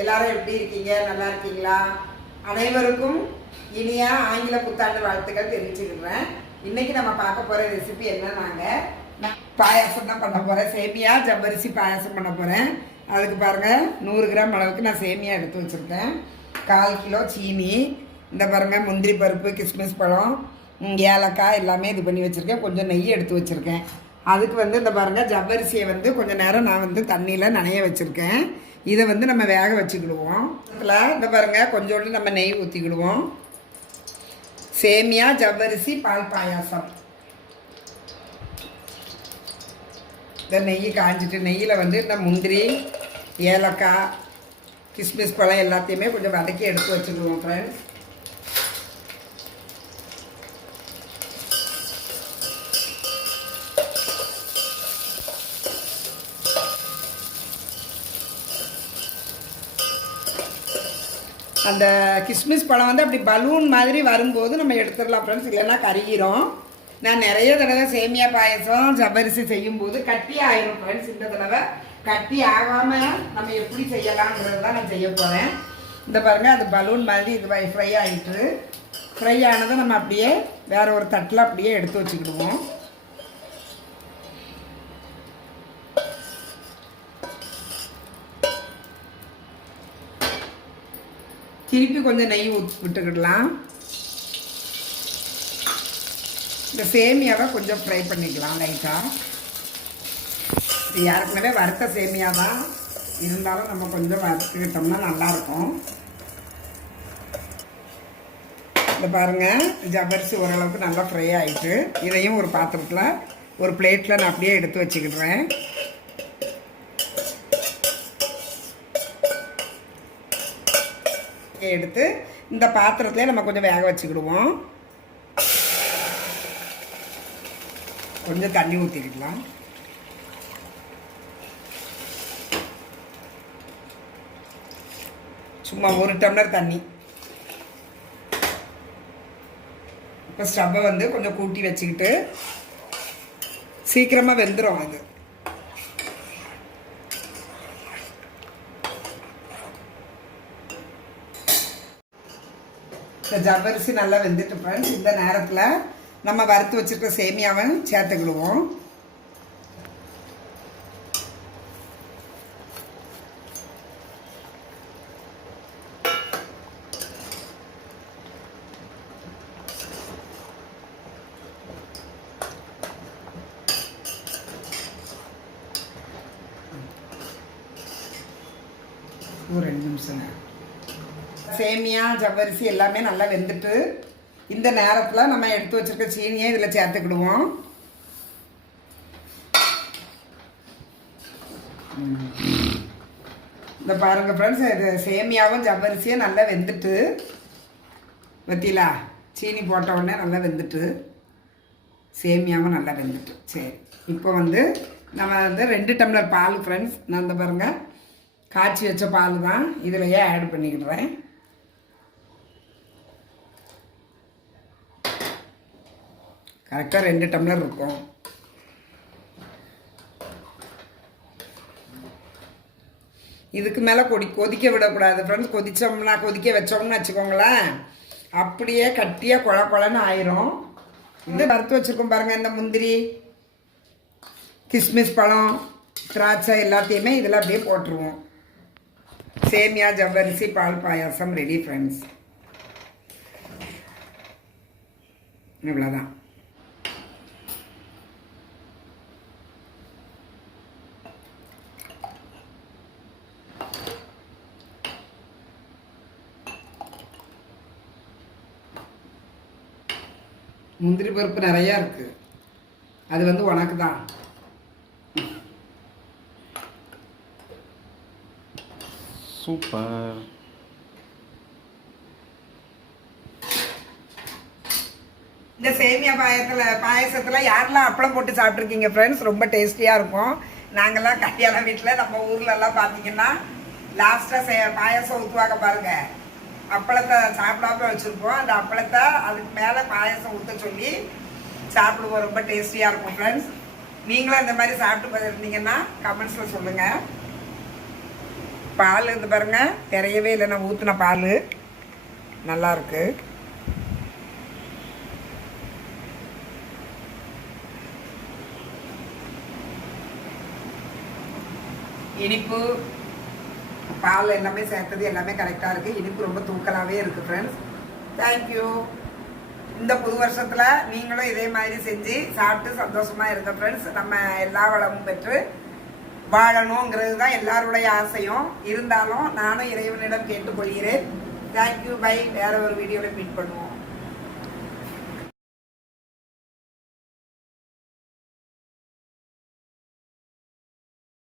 எல்லாரும் எப்படி இருக்கீங்க? நல்லா இருக்கீங்களா? அனைவருக்கும் இனியா ஆங்கில புத்தாண்டு வாழ்த்துக்கள் தெரிவிச்சுக்கிறேன். இன்னைக்கு நம்ம பார்க்க போற ரெசிபி என்னன்னாங்க? நான் பாயாசம் தான் பண்ண போறேன். சேமியா ஜவ்வரிசி பாயாசம் பண்ண போறேன். அதுக்கு பாருங்க நூறு கிராம் அளவுக்கு நான் சேமியா எடுத்து வச்சுருக்கேன். கால் கிலோ சீனி இந்த பாருங்க முந்திரி பருப்பு கிஸ்மிஸ் பழம் ஏலக்காய் எல்லாமே இது பண்ணி வச்சுருக்கேன். கொஞ்சம் நெய் எடுத்து வச்சுருக்கேன். அதுக்கு வந்து இந்த பாருங்கள் ஜவ்வரிசியை வந்து கொஞ்சம் நேரம் நான் வந்து தண்ணியில் நனைய வச்சுருக்கேன். இதை வந்து நம்ம வேக வச்சுக்கிடுவோம். இதில் இந்த பாருங்கள் கொஞ்சோண்டு நம்ம நெய் ஊற்றிக்கிடுவோம் சேமியா ஜவ்வரிசி பால் பாயாசம். இந்த நெய் காஞ்சிட்டு நெய்யில் வந்து இந்த முந்திரி ஏலக்காய் கிஸ்மிஸ் பழம் எல்லாத்தையுமே கொஞ்சம் வதக்கி எடுத்து வச்சுக்கிடுவோம் ஃப்ரெண்ட்ஸ் அந்த கிஸ்மிஸ் பழம் வந்து அப்படி பலூன் மாதிரி வரும்போது நம்ம எடுத்துடலாம் ஃப்ரெண்ட்ஸ் இல்லைன்னா கருகிறோம். நான் நிறைய தடவை சேமியா பாயசம் ஜவ்வரிசி செய்யும்போது கட்டி ஆயிரும் ஃப்ரெண்ட்ஸ் இந்த தடவை கட்டி ஆகாமல் நம்ம எப்படி செய்யலாங்கிறது தான் நான் செய்ய போகிறேன் இந்த பாருங்கள் அது பலூன் மாதிரி இது ஃப்ரை ஆகிட்டு ஃப்ரை ஆனதை நம்ம அப்படியே வேறு ஒரு தட்டில் அப்படியே எடுத்து வச்சுக்கிடுவோம். திருப்பி கொஞ்சம் நெய் ஊத் விட்டுக்கிடலாம். இந்த சேமியாவை கொஞ்சம் ஃப்ரை பண்ணிக்கலாம் லைட்டாக இது ஏற்கனவே வறுத்த சேமியா தான்? இருந்தாலும் நம்ம கொஞ்சம் வறுத்துக்கிட்டோம்னா நல்லாயிருக்கும். இந்த பாருங்கள் ஜவ்வரிசி ஓரளவுக்கு நல்லா ஃப்ரை ஆகிட்டு இதையும் ஒரு பாத்திரத்தில் ஒரு பிளேட்டில் நான் அப்படியே எடுத்து வச்சுக்கிடுறேன். எடுத்து இந்த பாத்திரத்திலே நம்ம கொஞ்சம் வேக வச்சுக்கிடுவோம். கொஞ்சம் தண்ணி ஊற்றிக்கிடலாம் சும்மா ஒரு டம்ளர் தண்ணி. இப்போ ஸ்டவ்வை வந்து கொஞ்சம் கூட்டி வச்சுக்கிட்டு சீக்கிரமாக வெந்துடும் அது. இந்த ஜவ்வரிசி நல்லா வெந்துட்டு ஃப்ரெண்ட்ஸ் இந்த நேரத்தில் நம்ம வறுத்து வச்சுருக்க சேமியாவை சேர்த்துக்கிடுவோம் ஒரு ரெண்டு நிமிஷங்க சேமியா ஜவ்வரிசி எல்லாமே நல்லா வெந்துட்டு இந்த நேரத்தில் நம்ம எடுத்து வச்சுருக்க சீனியை இதில் சேர்த்துக்கிடுவோம். இந்த பாருங்க ஃப்ரெண்ட்ஸ் இது சேமியாவும் ஜவ்வரிசியும் நல்லா வெந்துட்டு பத்திலா சீனி போட்ட உடனே நல்லா வெந்துட்டு சேமியாவும் நல்லா வெந்துட்டு. சரி இப்போ வந்து நம்ம வந்து ரெண்டு டம்ளர் பால் ஃப்ரெண்ட்ஸ் நான் இந்த பாருங்கள் காய்ச்சி வச்ச பால் தான் இதுலையே ஆட் பண்ணிக்கிடுறேன். கரெக்டாக ரெண்டு டம்ளர் இருக்கும். இதுக்கு மேலே கொடி கொதிக்க விடக்கூடாது ஃப்ரெண்ட்ஸ் கொதித்தோம்னா கொதிக்க வச்சோம்னு வச்சுக்கோங்களேன். அப்படியே கட்டியாக குழ குழன்னு ஆயிரும். இந்த வறுத்து வச்சுருக்கோம் பாருங்கள் இந்த முந்திரி கிஸ்மிஸ் பழம் திராட்சை எல்லாத்தையுமே இதில் அப்படியே போட்டுருவோம். சேமியா ஜவ்வரிசி பால் பாயாசம் ரெடி ஃப்ரெண்ட்ஸ் இவ்வளோதான் முந்திரி பருப்பு நிறையா இருக்குது அது வந்து உனக்கு தான். சூப்பர். இந்த சேமியா பாயத்தில் பாயசத்தில் யாரெல்லாம் அப்பளம் போட்டு சாப்பிட்ருக்கீங்க ஃப்ரெண்ட்ஸ் ரொம்ப டேஸ்டியாக இருக்கும். நாங்கள்லாம் கல்யாண வீட்டில் நம்ம ஊர்லலாம் பார்த்தீங்கன்னா லாஸ்ட்டாக சே பாயசம் ஊற்றுவாங்க பாருங்க. அப்பளத்தை சாப்பிடாம வச்சுருப்போம். அந்த அப்பளத்தை அதுக்கு மேலே பாயசம் ஊற்ற சொல்லி சாப்பிடுவோம். ரொம்ப டேஸ்டியாக இருக்கும் ஃப்ரெண்ட்ஸ் நீங்களும் இந்த மாதிரி சாப்பிட்டு பார்த்துருந்தீங்கன்னா கமெண்ட்ஸில் சொல்லுங்கள் பால் இருந்து பாருங்கள் தெரியவே இல்லை. நான் ஊற்றின பால். நல்லாயிருக்கு இனிப்பு. பால் எல்லாமே சேர்த்தது எல்லாமே கரெக்டாக இருக்குது இனிப்பு ரொம்ப தூக்கலாகவே இருக்குது ஃப்ரெண்ட்ஸ் தேங்க்யூ இந்த புது வருஷத்தில் நீங்களும் இதே மாதிரி செஞ்சு சாப்பிட்டு சந்தோஷமாக இருங்க ஃப்ரெண்ட்ஸ் நம்ம எல்லா வளமும் பெற்று வாழணுங்கிறது தான் எல்லாருடைய ஆசையும். இருந்தாலும் நானும் இறைவனிடம் கேட்டுக்கொள்கிறேன். தேங்க்யூ பை வேற ஒரு வீடியோவில் மீட் பண்ணுவோம்.